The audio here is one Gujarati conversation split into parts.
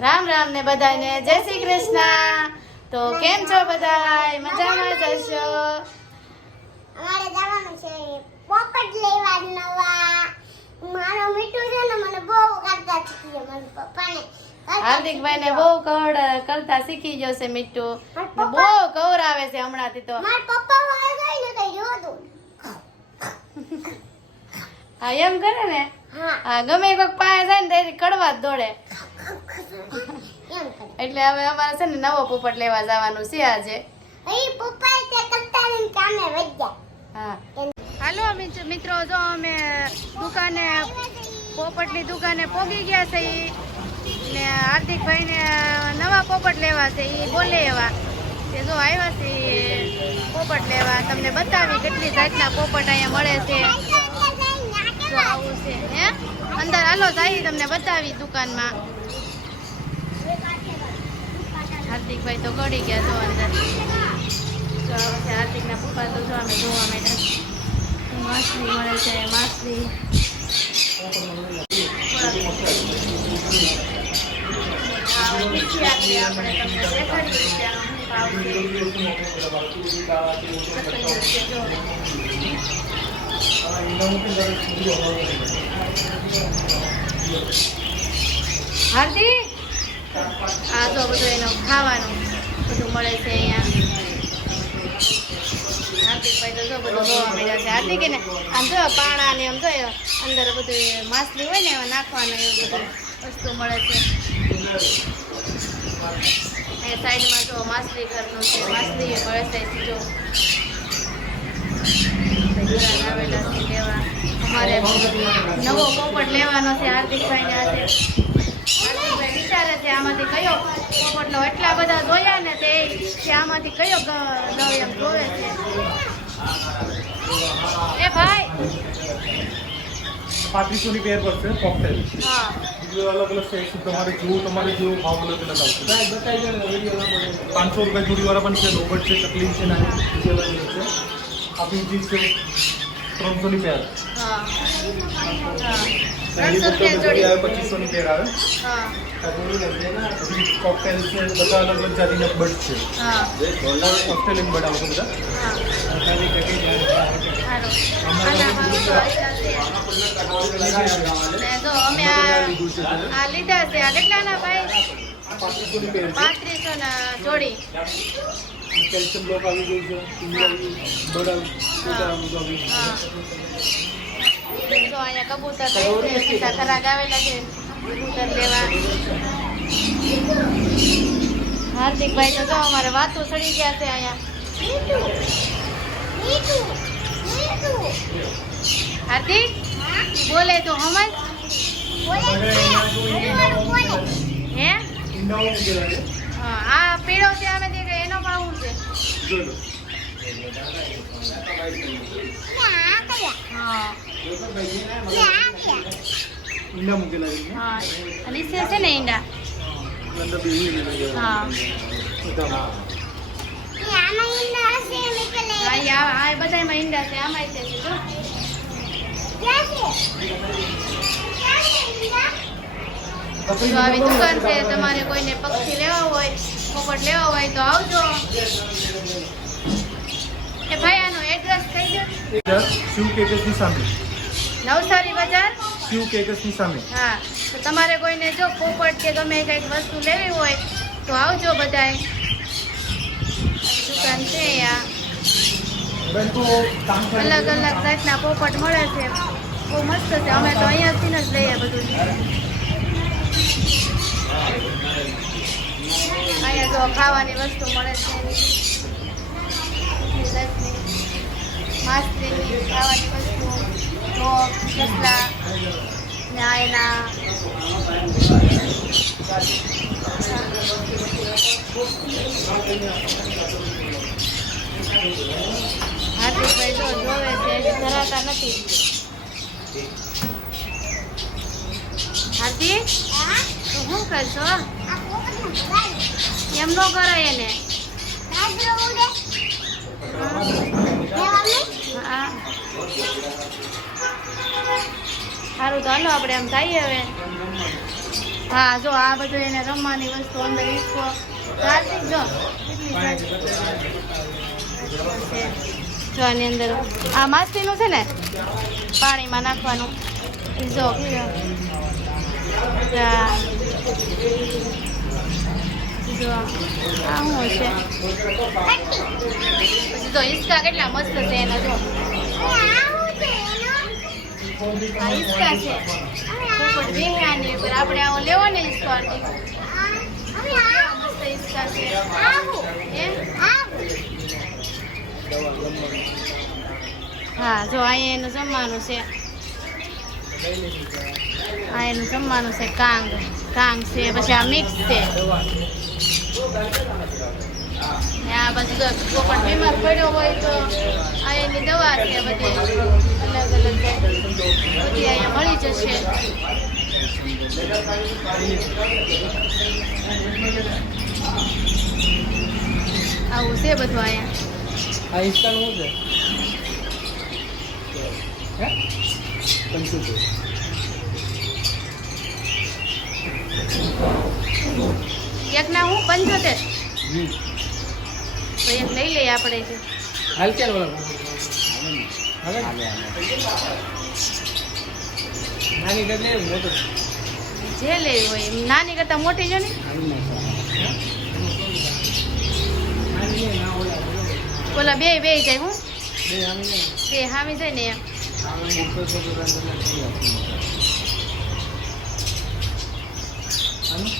રામ રામ ને બધાને જય શ્રી કૃષ્ણ. તો કેમ છો બધા મજામાં જ હશો? અમારે જવાનું છે પોપટ લેવા નવા. મારો મીઠું છે ને મને બહુ કરતા શીખી મારા પપ્પાને હાર્દિકભાઈ ને બહુ કવડ કરતા શીખી ગયો છે મીઠું. બહુ બહુ કવરાવે છે હમણાંથી તો. મારા પપ્પા વાળા ગઈ ને કઈ તો. હા એમ કરે ને? હા. ગમે કોઈક પાસે જાય ને તે કડવા જ દોડે. એટલે હવે અમારે છે ને નવો પોપટ લેવા જવાનું છે આજે. હાલો મિત્રો જો અમે દુકાને પોપટની દુકાને પોગી ગયા છે ને હાર્દિકભાઈ ને નવા પોપટ લેવા છે એ બોલે એવા. તે જો આવ્યા છે પોપટ લેવા. તમને બતાવી કેટલી જાતના પોપટ અહીંયા મળે છે. આવું છે હે? અંદર હાલો જાય તમને બતાવી દુકાનમાં. હાર્દિકભાઈ તો ગળી ગયા જો અંદર જો આવે છે હાર્દિકના પપ્પા તો જો અમે જોવા માંડ્યા માછલી મળે છે, માછલી આ મીઠી આપી આપણે તમને દેખાડીએ છીએ આનો શું ભાવ છે. સત્તર રૂપિયા જો. હાર્દિક આ તો બધું એનું ખાવાનું બધું મળે છે અહીંયા. હાર્દિકભાઈ તો જો બધું જોવા હાર્દિક ને આમ જો પાણા ને આમ જો અંદર બધું માછલી હોય ને એમાં નાખવાનું એવું બધું વસ્તુ મળે છે. એ સાઈડમાં જો માછલી ઘરનું છે. માછલી મળે છે જો. આવેલા છે લેવા. અમારે નવો પોપટ લેવાનો છે હાર્દિકભાઈ ને આજે હાર્દિકભાઈ વિચારે છે આમાંથી કયો લો એટલા બધા જોયા ને તે આમાંથી કયો ગ- એમ જોવે છે. એ ભાઈ. પાંત્રીસોની પેર પડશે કોકટેલ હા. બીજું અલગ અલગ છે તમારે જેવું તમારે જેવું ભાવ અલગ અલગ આવશે પાંચસો રૂપિયા જોડીવાળા પણ છે રોબર્ટ છે ચકલી છે નાની બીજી અલગ અલગ છે. આ બીજી છે ત્રણસોની પેર હા. હા. નાની ત્રણસો રૂપિયા જોડી. આવે પચીસોની પેર આવે. હા. પછી કોકટેલ છે બધા અલગ અલગ જાતિના બર્ડ છે. કોકટેલ એમ બર્ડ આવશે બધા? હા. સારું આના ભાવ તો આટલા છે ને લીધા છે. કેટલાના ભાઈ? પેર છે. પાંત્રીસો ના જોડી. કેલ્શિયમ બ્લોક આવી ગયું છે. આવી આવી આવી ગયું જો અહીંયા કબૂતર છે ખરાક આવેલા છે. કબૂતર લેવા. હાર્દિકભાઈ તો જો અમારે વાતો સડી ગયા છે અહીંયા. હાર્દિક બોલે તો બોલે હે? હા આ પીળો છે અમે દેખાય એનો ભાવ છે. છે ને ઈંડા અંદર આમાં ઈંડા છે આમાંય છે આવી દુકાન છે તમારે કોઈને પક્ષી લેવા હોય પોપટ લેવા હોય તો આવજો એ ભાઈ આનો એડ્રેસ કહી દો. શિવ કેકસની સામે? નવસારી બજાર? શિવ કેકસની સામે? હા તો તમારે કોઈને જો પોપટ કે ગમે કંઈક વસ્તુ લેવી હોય તો આવજો બધાય. દુકાન છે તો અલગ અલગ જાતના પોપટ મળે છે. બહુ મસ્ત છે. અમે તો અહીંયાથી જ લઈએ બધું. અહીંયા જો ખાવાની વસ્તુ મળે છે બધી જાતની માછલીની ખાવાની વસ્તુ ઢોક સસલા ને એના હાર્દિકભાઈ જો જોવે છે ધરાતા નથી. હાર્દિક તો શું કરશો? એમ નો કરાય એને. હા સારું હાલો આપણે એમ જઈએ હવે હા, જો, આ બધું એને રમવાની વસ્તુ અંદર ઈસકો કાર્તિક જો આની અંદર આ માછલીનું છે ને, પાણીમાં નાખવાનું જો. આ. જો આ શું છે પછી જો કેટલા મસ્ત છે એના જો આ હિસકા છે બેહ્યાની ઉપર આપણે આવો લેવો ને હિસકો મસ્ત હિસકા છે હા, જો અહીંયા એનું જમવાનું છે. આ એનું જમવાનું છે કાંગ. કાંગ છે પછી આ મિક્સ છે. ને આ બધું જો પણ બીમાર પડ્યો હોય તો આ એની દવા છે બધી. અલગ અલગ બધી અહીંયા મળી જશે. આવું છે બધું અહીંયા. આ હિસ્સાનું શું છે? હે? પંચોતેર એકના હું પંચોતેર. તો એક લઈ લઈએ આપણે છે હાલ બોલો હવે નાની ગદ મોટો જે લેવી હોય એમ. નાની કરતા મોટી જો ને. ઓલા બે બે જાય હું. બે હામી જાય ને એમ. મોટો છે તો જશે. આનું?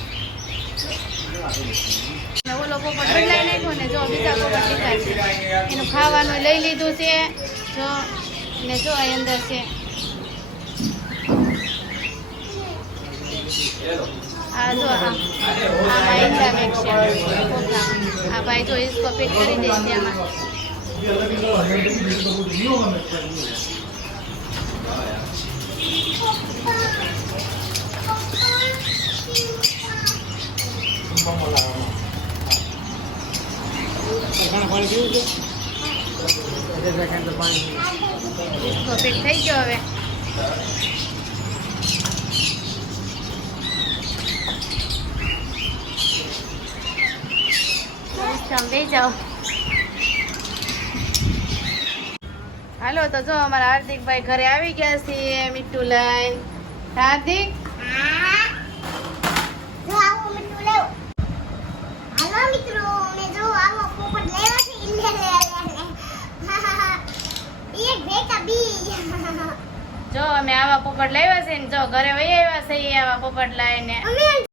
ને જો બીજા પોપટ લીધા છે એનું ખાવાનું લઈ લીધું છે જો, ને જો અહીં અંદર છે આ જો, આ બેગ છે, આ ભાઈ જો ઇસકો પેક કરી દે છે આમાં પાણી પીવું છે થઈ ગયો હવે. તમે જાઓ. હાલો તો જો અમારા હાર્દિકભાઈ ઘરે આવી ગયા છે મીઠું લઈને. હાર્દિક? જો અમે આવા પોપટ લાવ્યા છે ને જો ઘરે વહી આવ્યા છે આવા પોપટ લાવીને